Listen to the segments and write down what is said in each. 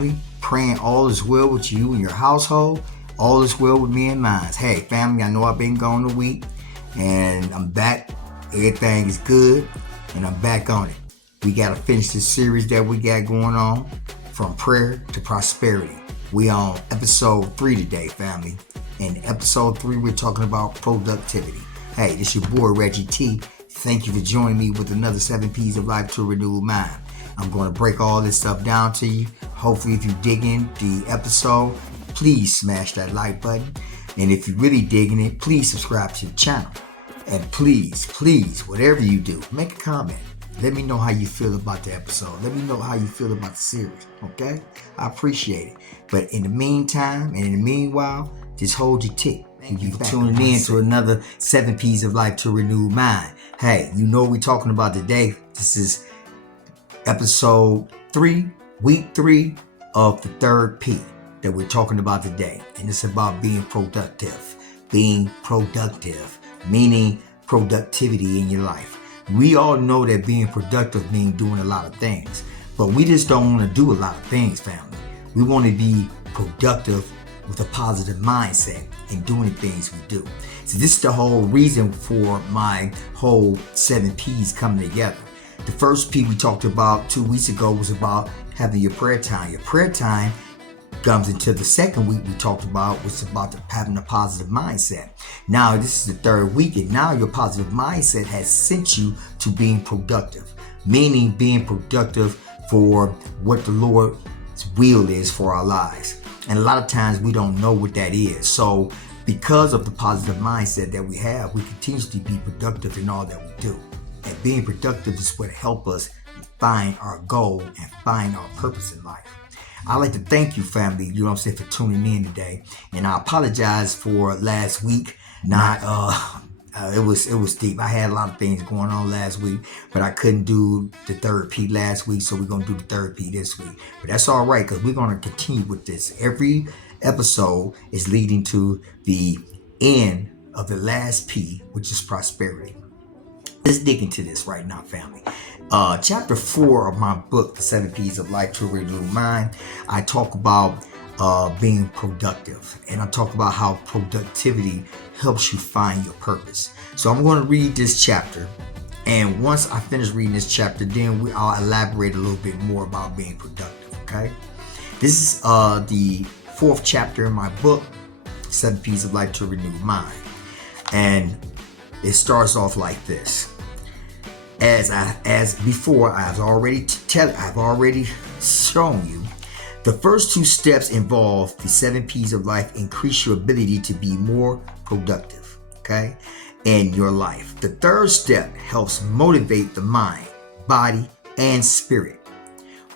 family. Praying all is well with you and your household. All is well with me and mine. Hey, family, I know I've been gone a week, and I'm back. Everything is good, and I'm back on it. We got to finish this series that we got going on, From Prayer to Prosperity. We on episode 3 today, family. In episode 3, we're talking about productivity. Hey, this your boy, Reggie T. Thank you for joining me with another 7 P's of Life to a Renewed Mind. I'm going to break all this stuff down to you. Hopefully, if you dig in the episode, please smash that like button. And if you're really digging it, please subscribe to the channel. And please, whatever you do, make a comment. Let me know how you feel about the episode. Let me know how you feel about the series, okay? I appreciate it. But in the meantime, and in the meanwhile, just hold your tick. Thank you for tuning in to another 7 P's of Life to a Renewed Mind. Hey, you know what we're talking about today. This is episode 3, week 3 of the 3rd P that we're talking about today. And it's about being productive. Being productive, meaning productivity in your life. We all know that being productive means doing a lot of things, but we just don't want to do a lot of things, family. We want to be productive with a positive mindset in doing the things we do. So this is the whole reason for my whole 7 P's coming together. The first P we talked about 2 weeks ago was about having your prayer time. Your prayer time comes into the second week we talked about, was about having a positive mindset. Now this is the 3rd week, and now your positive mindset has sent you to being productive, meaning being productive for what the Lord's will is for our lives. And a lot of times we don't know what that is. So because of the positive mindset that we have, we continuously be productive in all that we do. And being productive is what helps us find our goal and find our purpose in life. I'd like to thank you, family, you know what I'm saying, for tuning in today. And I apologize for last week. It was deep. I had a lot of things going on last week, but I couldn't do the 3rd P last week, so we're going to do the 3rd P this week. But that's all right, because we're going to continue with this. Every episode is leading to the end of the last P, which is prosperity. Let's dig into this right now, family. Chapter 4 of my book, The 7 P's of Life to a Renewed Mind, I talk about being productive. And I talk about how productivity helps you find your purpose. So I'm going to read this chapter. And once I finish reading this chapter, then I'll elaborate a little bit more about being productive, okay? This is the 4th chapter in my book, 7 P's of Life to a Renewed Mind. And it starts off like this. As before, I've already shown you, the first 2 steps involve the 7 P's of life, increase your ability to be more productive, okay, in your life. The 3rd step helps motivate the mind, body, and spirit,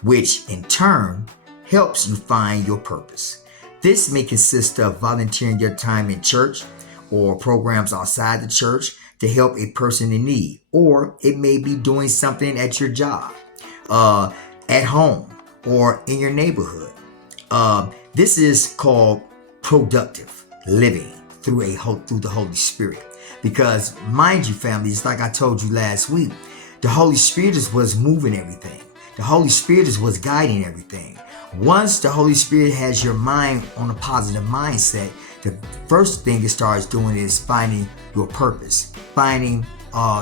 which in turn helps you find your purpose. This may consist of volunteering your time in church or programs outside the church to help a person in need, or it may be doing something at your job, at home, or in your neighborhood. This is called productive living through the Holy Spirit. Because mind you, family, it's like I told you last week, the Holy Spirit is what's moving everything. The Holy Spirit is what's guiding everything. Once the Holy Spirit has your mind on a positive mindset, the first thing it starts doing is finding your purpose, finding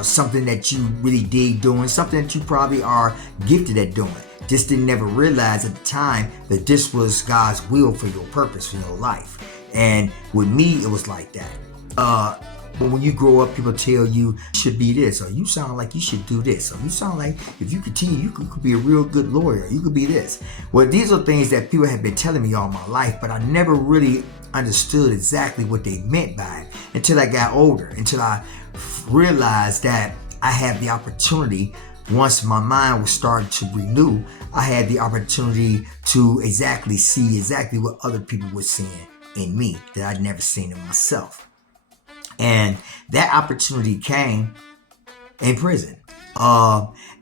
something that you really dig doing, something that you probably are gifted at doing. Just didn't never realize at the time that this was God's will for your purpose, for your life. And with me, it was like that. But when you grow up, people tell you should be this, or you sound like you should do this, or you sound like if you continue, you could be a real good lawyer, you could be this. Well, these are things that people have been telling me all my life, but I never really understood exactly what they meant by it until I got older, until I realized that I had the opportunity. Once my mind was starting to renew, I had the opportunity to see exactly what other people were seeing in me that I'd never seen in myself. And that opportunity came in prison.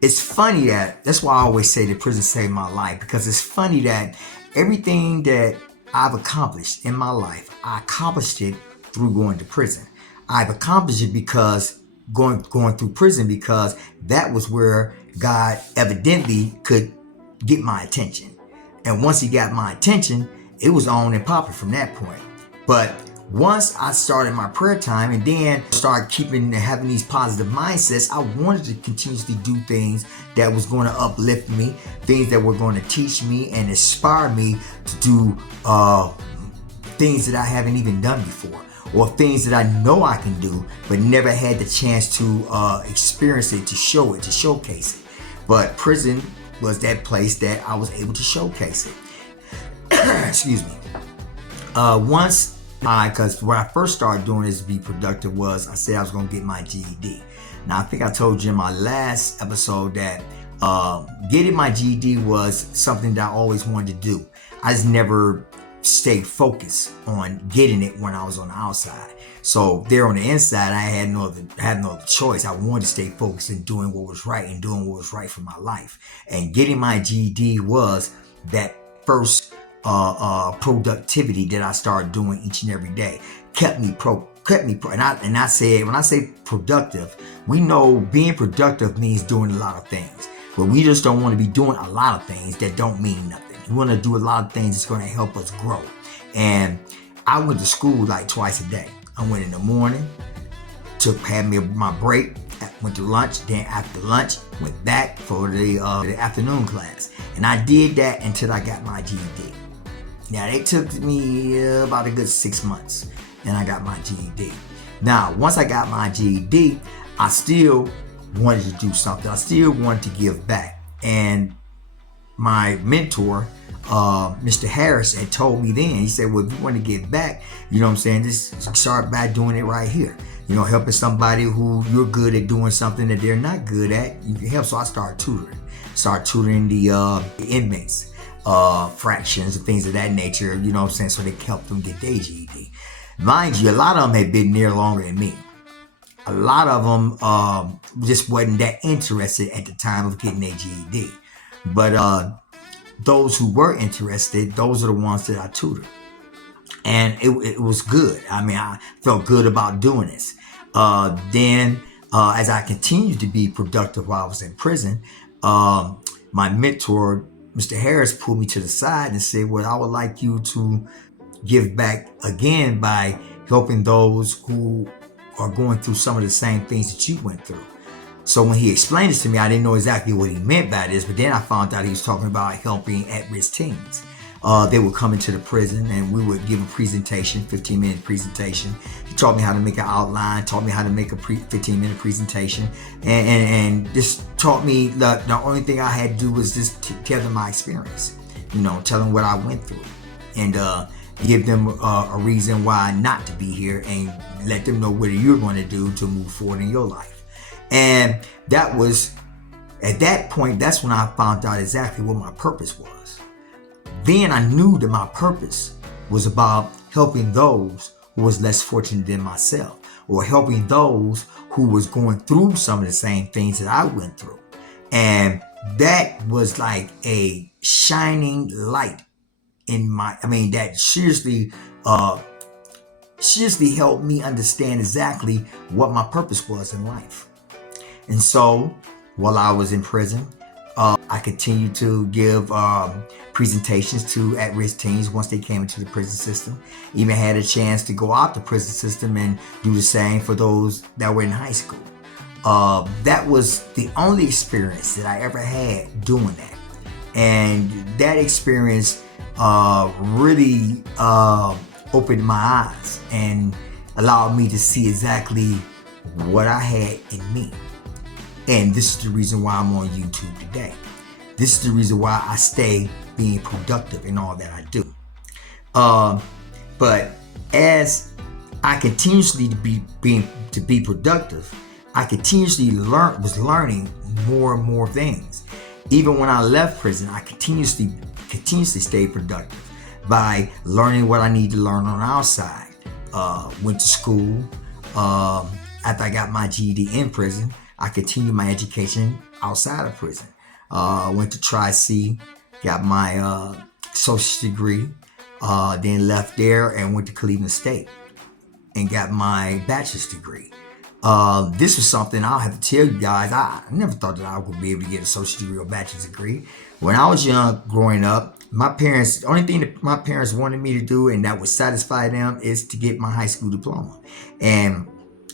It's funny that's why I always say that prison saved my life, because it's funny that everything that I've accomplished in my life, I accomplished it through going to prison. I've accomplished it because going through prison, because that was where God evidently could get my attention. And once he got my attention, it was on and popping from that point. But once I started my prayer time and then started having these positive mindsets, I wanted to continuously do things that was going to uplift me, things that were going to teach me and inspire me to do things that I haven't even done before, or things that I know I can do, but never had the chance to experience it, to show it, to showcase it. But prison was that place that I was able to showcase it. Excuse me. Because when I first started doing this to be productive was, I said I was going to get my GED. Now, I think I told you in my last episode that getting my GED was something that I always wanted to do. I just never stayed focused on getting it when I was on the outside. So there on the inside, I had no other choice. I wanted to stay focused in doing what was right and doing what was right for my life. And getting my GED was that first productivity that I started doing each and every day. Kept me and I said, when I say productive, we know being productive means doing a lot of things, but we just don't want to be doing a lot of things that don't mean nothing. We want to do a lot of things that's going to help us grow. And I went to school like twice a day. I went in the morning, had me my break, went to lunch, then after lunch, went back for the afternoon class. And I did that until I got my GED. Now, it took me about a good 6 months, and I got my GED. Now, once I got my GED, I still wanted to do something. I still wanted to give back. And my mentor, Mr. Harris, had told me then, he said, well, if you want to give back, you know what I'm saying, just start by doing it right here. You know, helping somebody who you're good at doing something that they're not good at, you can help. So I started tutoring the inmates. Fractions and things of that nature, you know what I'm saying, so they helped them get their GED. Mind you, a lot of them had been there longer than me. A lot of them just wasn't that interested at the time of getting their GED. But those who were interested, those are the ones that I tutored. And it was good. I mean, I felt good about doing this. Then as I continued to be productive while I was in prison, my mentor, Mr. Harris, pulled me to the side and said, well, I would like you to give back again by helping those who are going through some of the same things that you went through. So when he explained this to me, I didn't know exactly what he meant by this, but then I found out he was talking about helping at-risk teens. They would come into the prison and we would give a presentation, 15-minute presentation. He taught me how to make an outline, taught me how to make a 15-minute presentation, and just taught me the only thing I had to do was just tell them my experience, you know, tell them what I went through, and give them a reason why not to be here, and let them know what you're going to do to move forward in your life. And that was, at that point, that's when I found out exactly what my purpose was. Then I knew that my purpose was about helping those who was less fortunate than myself, or helping those who was going through some of the same things that I went through. And that was like a shining light in that seriously helped me understand exactly what my purpose was in life. And so while I was in prison, I continued to give presentations to at-risk teens once they came into the prison system. Even had a chance to go out the prison system and do the same for those that were in high school. That was the only experience that I ever had doing that. And that experience really opened my eyes and allowed me to see exactly what I had in me. And this is the reason why I'm on YouTube today. This is the reason why I stay being productive in all that I do. But as I continuously to be productive, I continuously was learning more and more things. Even when I left prison, I continuously stayed productive by learning what I need to learn on the outside. Went to school. After I got my GED in prison, I continued my education outside of prison. Went to Tri-C, got my associate's degree, then left there and went to Cleveland State and got my bachelor's degree. This was something I'll have to tell you guys. I never thought that I would be able to get a social degree or bachelor's degree. When I was young, growing up, the only thing that my parents wanted me to do and that would satisfy them is to get my high school diploma. And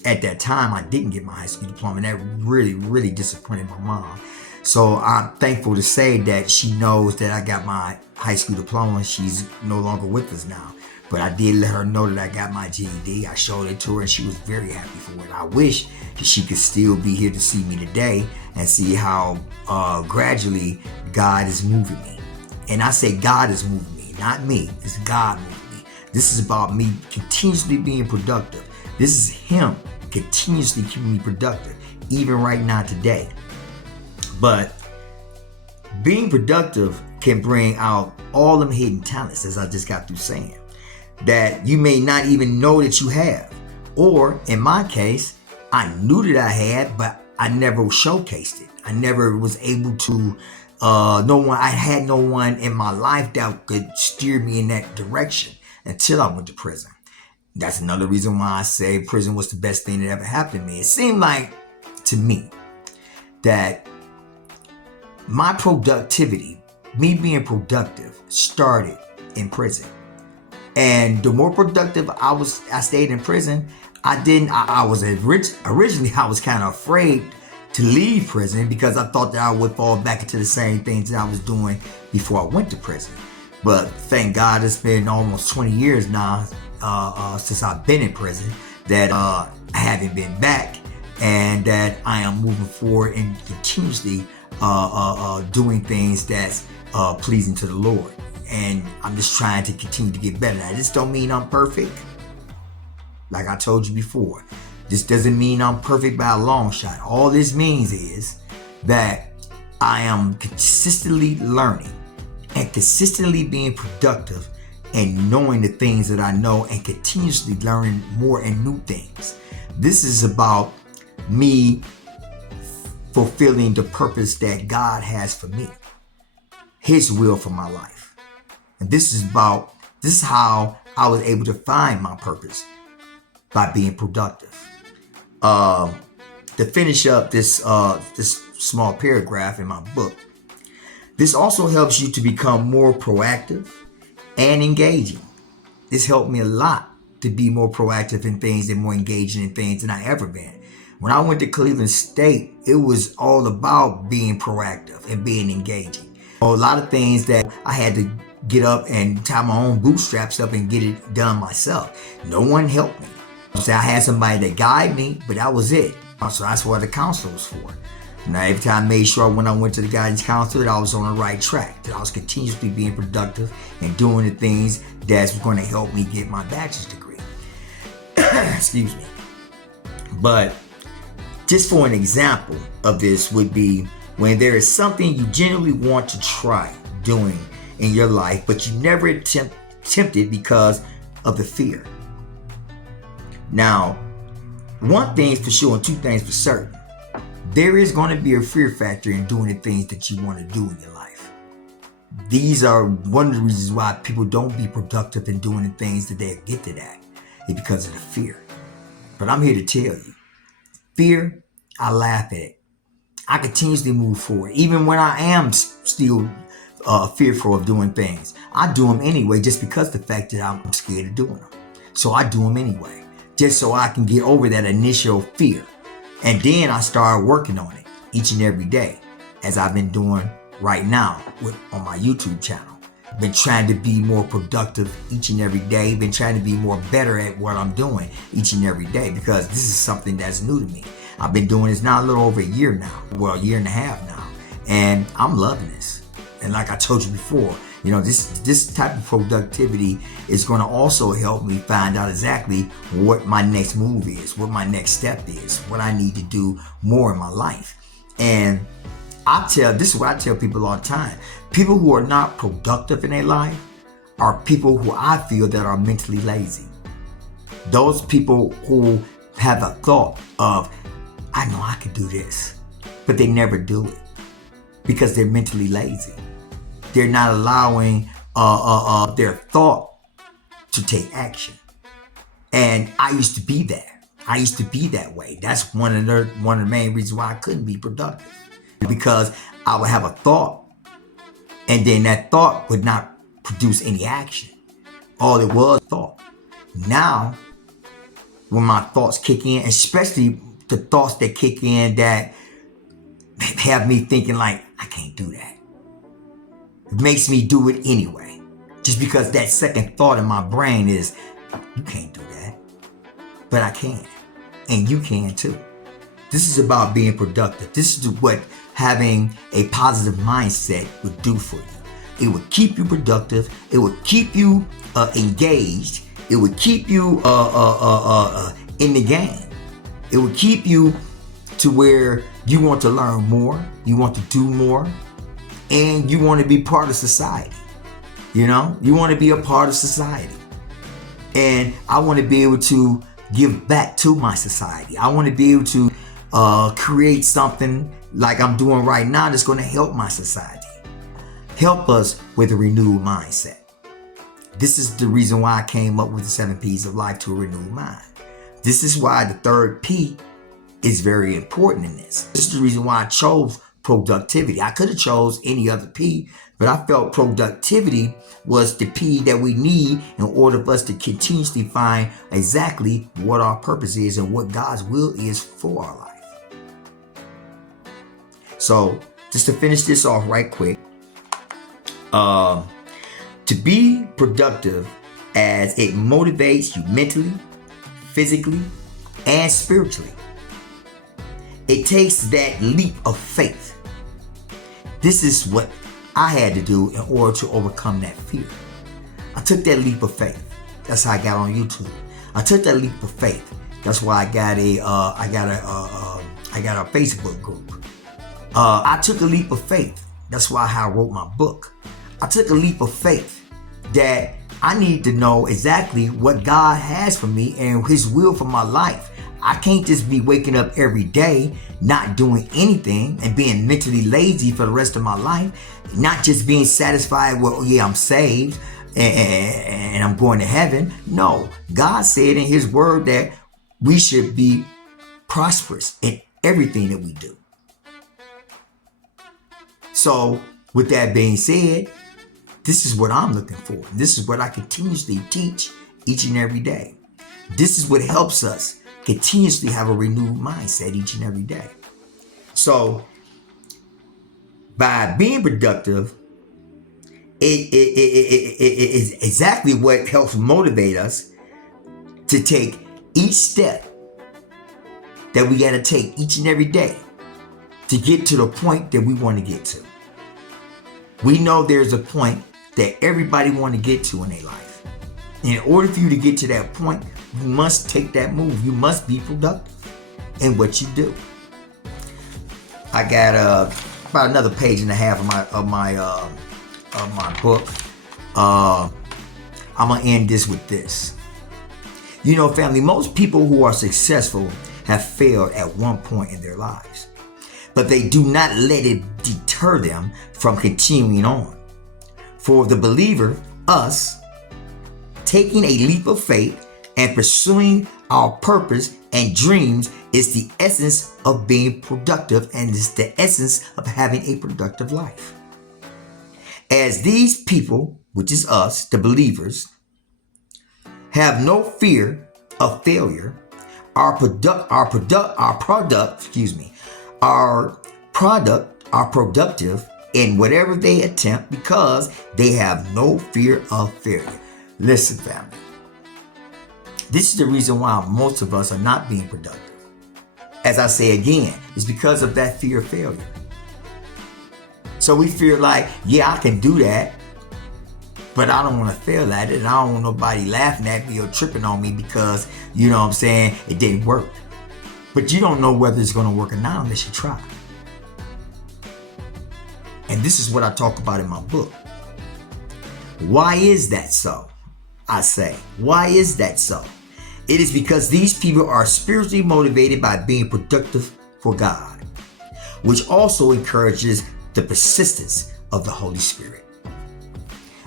at that time, I didn't get my high school diploma, and that really, really disappointed my mom. So I'm thankful to say that she knows that I got my high school diploma. She's no longer with us now. But I did let her know that I got my GED. I showed it to her and she was very happy for it. I wish that she could still be here to see me today and see how gradually God is moving me. And I say God is moving me, not me. It's God moving me. This is about me continuously being productive. This is Him continuously keeping me productive, even right now today. But being productive can bring out all them hidden talents, as I just got through saying, that you may not even know that you have. Or in my case, I knew that I had, but I never showcased it. I never was able to, I had no one in my life that could steer me in that direction until I went to prison. That's another reason why I say prison was the best thing that ever happened to me. It seemed like, to me, that my productivity, me being productive, started in prison. And the more productive I stayed in prison. Originally I was kind of afraid to leave prison because I thought that I would fall back into the same things that I was doing before I went to prison. But thank God it's been almost 20 years now since I've been in prison that I haven't been back, and that I am moving forward and continuously doing things that's pleasing to the Lord. And I'm just trying to continue to get better. Now, this don't mean I'm perfect. Like I told you before, this doesn't mean I'm perfect by a long shot. All this means is that I am consistently learning and consistently being productive and knowing the things that I know and continuously learning more and new things. This is about me fulfilling the purpose that God has for me, His will for my life. And this is how I was able to find my purpose, by being productive. To finish up this small paragraph in my book, this also helps you to become more proactive and engaging. This helped me a lot to be more proactive in things and more engaging in things than I ever been. When I went to Cleveland State, it was all about being proactive and being engaging. A lot of things that I had to get up and tie my own bootstraps up and get it done myself. No one helped me. So I had somebody that guided me, but that was it. So that's what the counselor was for. Now, every time I made sure when I went to the guidance counselor that I was on the right track, that I was continuously being productive and doing the things that's going to help me get my bachelor's degree. Excuse me. But just for an example of this would be when there is something you genuinely want to try doing in your life, but you never attempt it because of the fear. Now, one thing's for sure and two things for certain. There is going to be a fear factor in doing the things that you want to do in your life. These are one of the reasons why people don't be productive in doing the things that they're gifted at. It's because of the fear. But I'm here to tell you, fear, I laugh at it. I continuously move forward. Even when I am still fearful of doing things, I do them anyway, just because the fact that I'm scared of doing them. So I do them anyway, just so I can get over that initial fear. And then I start working on it each and every day, as I've been doing right now on my YouTube channel. Been trying to be more productive each and every day. Been trying to be more better at what I'm doing each and every day, because this is something that's new to me. I've been doing this now a little over a year now. Well, a year and a half now. And I'm loving this. And like I told you before, this type of productivity is going to also help me find out exactly what my next move is, what my next step is, what I need to do more in my life. And this is what I tell people all the time. People who are not productive in their life are people who I feel that are mentally lazy. Those people who have a thought of, I know I could do this, but they never do it because they're mentally lazy. They're not allowing their thought to take action. And I used to be that. I used to be that way. That's one of the main reasons why I couldn't be productive, because I would have a thought, and then that thought would not produce any action. All it was thought. Now, when my thoughts kick in, especially the thoughts that kick in that have me thinking like, I can't do that. It makes me do it anyway. Just because that second thought in my brain is, you can't do that. But I can. And you can too. This is about being productive. This is what having a positive mindset would do for you. It would keep you productive. It would keep you engaged. It would keep you in the game. It would keep you to where you want to learn more, you want to do more, and you want to be part of society. You know, you want to be a part of society. And I want to be able to give back to my society. I want to be able to create something like I'm doing right now that's going to help my society, help us with a renewed mindset. This is the reason why I came up with the 7 P's of life to a renewed mind. This is why the third P is very important in this. This is the reason why I chose productivity. I could have chose any other P, but I felt productivity was the P that we need in order for us to continuously find exactly what our purpose is and what God's will is for our life. So just to finish this off right quick, to be productive, as it motivates you mentally, physically, and spiritually. It takes that leap of faith. This is what I had to do in order to overcome that fear. I took that leap of faith. That's how I got on YouTube. I took that leap of faith. That's why I got a Facebook group. I took a leap of faith. That's why I wrote my book. I took a leap of faith that I need to know exactly what God has for me and His will for my life. I can't just be waking up every day, not doing anything and being mentally lazy for the rest of my life, not just being satisfied with, oh yeah, I'm saved and I'm going to heaven. No, God said in His word that we should be prosperous in everything that we do. So with that being said, this is what I'm looking for. This is what I continuously teach each and every day. This is what helps us continuously have a renewed mindset each and every day. So by being productive, it is exactly what helps motivate us to take each step that we got to take each and every day to get to the point that we want to get to. We know there's a point that everybody want to get to in their life. In order for you to get to that point, you must take that move. You must be productive in what you do. I got about another page and a half of my book. I'm gonna end this with this. You know, family, most people who are successful have failed at one point in their lives, but they do not let it deter them from continuing on. For the believer, us, taking a leap of faith and pursuing our purpose and dreams is the essence of being productive, and is the essence of having a productive life. As these people, which is us, the believers, have no fear of failure, our product are productive in whatever they attempt because they have no fear of failure. Listen, family. This is the reason why most of us are not being productive. As I say again, it's because of that fear of failure. So we feel like, yeah, I can do that, but I don't want to fail at it. And I don't want nobody laughing at me or tripping on me because, you know what I'm saying, it didn't work. But you don't know whether it's going to work or not unless you try. And this is what I talk about in my book. Why is that so? I say, why is that so? It is because these people are spiritually motivated by being productive for God, which also encourages the persistence of the Holy Spirit.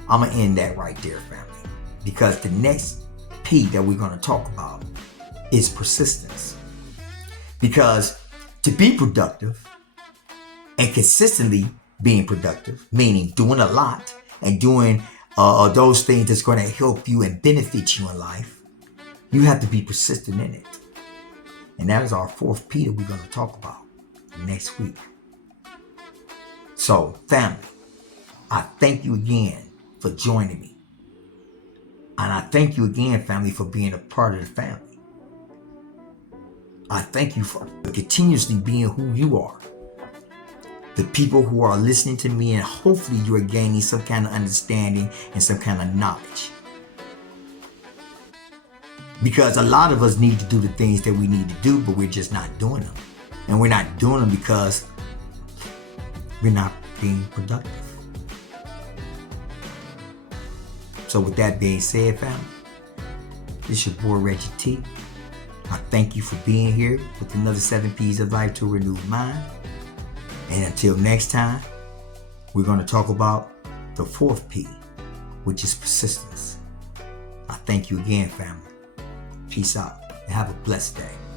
I'm going to end that right there, family, because the next P that we're going to talk about is persistence. Because to be productive and consistently being productive, meaning doing a lot and doing those things that's going to help you and benefit you in life, you have to be persistent in it. And that is our fourth P that we're going to talk about next week. So, family, I thank you again for joining me. And I thank you again, family, for being a part of the family. I thank you for continuously being who you are. The people who are listening to me, and hopefully you are gaining some kind of understanding and some kind of knowledge. Because a lot of us need to do the things that we need to do, but we're just not doing them. And we're not doing them because we're not being productive. So with that being said, family, this is your boy Reggie T. I thank you for being here with another 7 P's of Life to a Renewed Mind. And until next time, we're going to talk about the fourth P, which is persistence. I thank you again, family. Peace out and have a blessed day.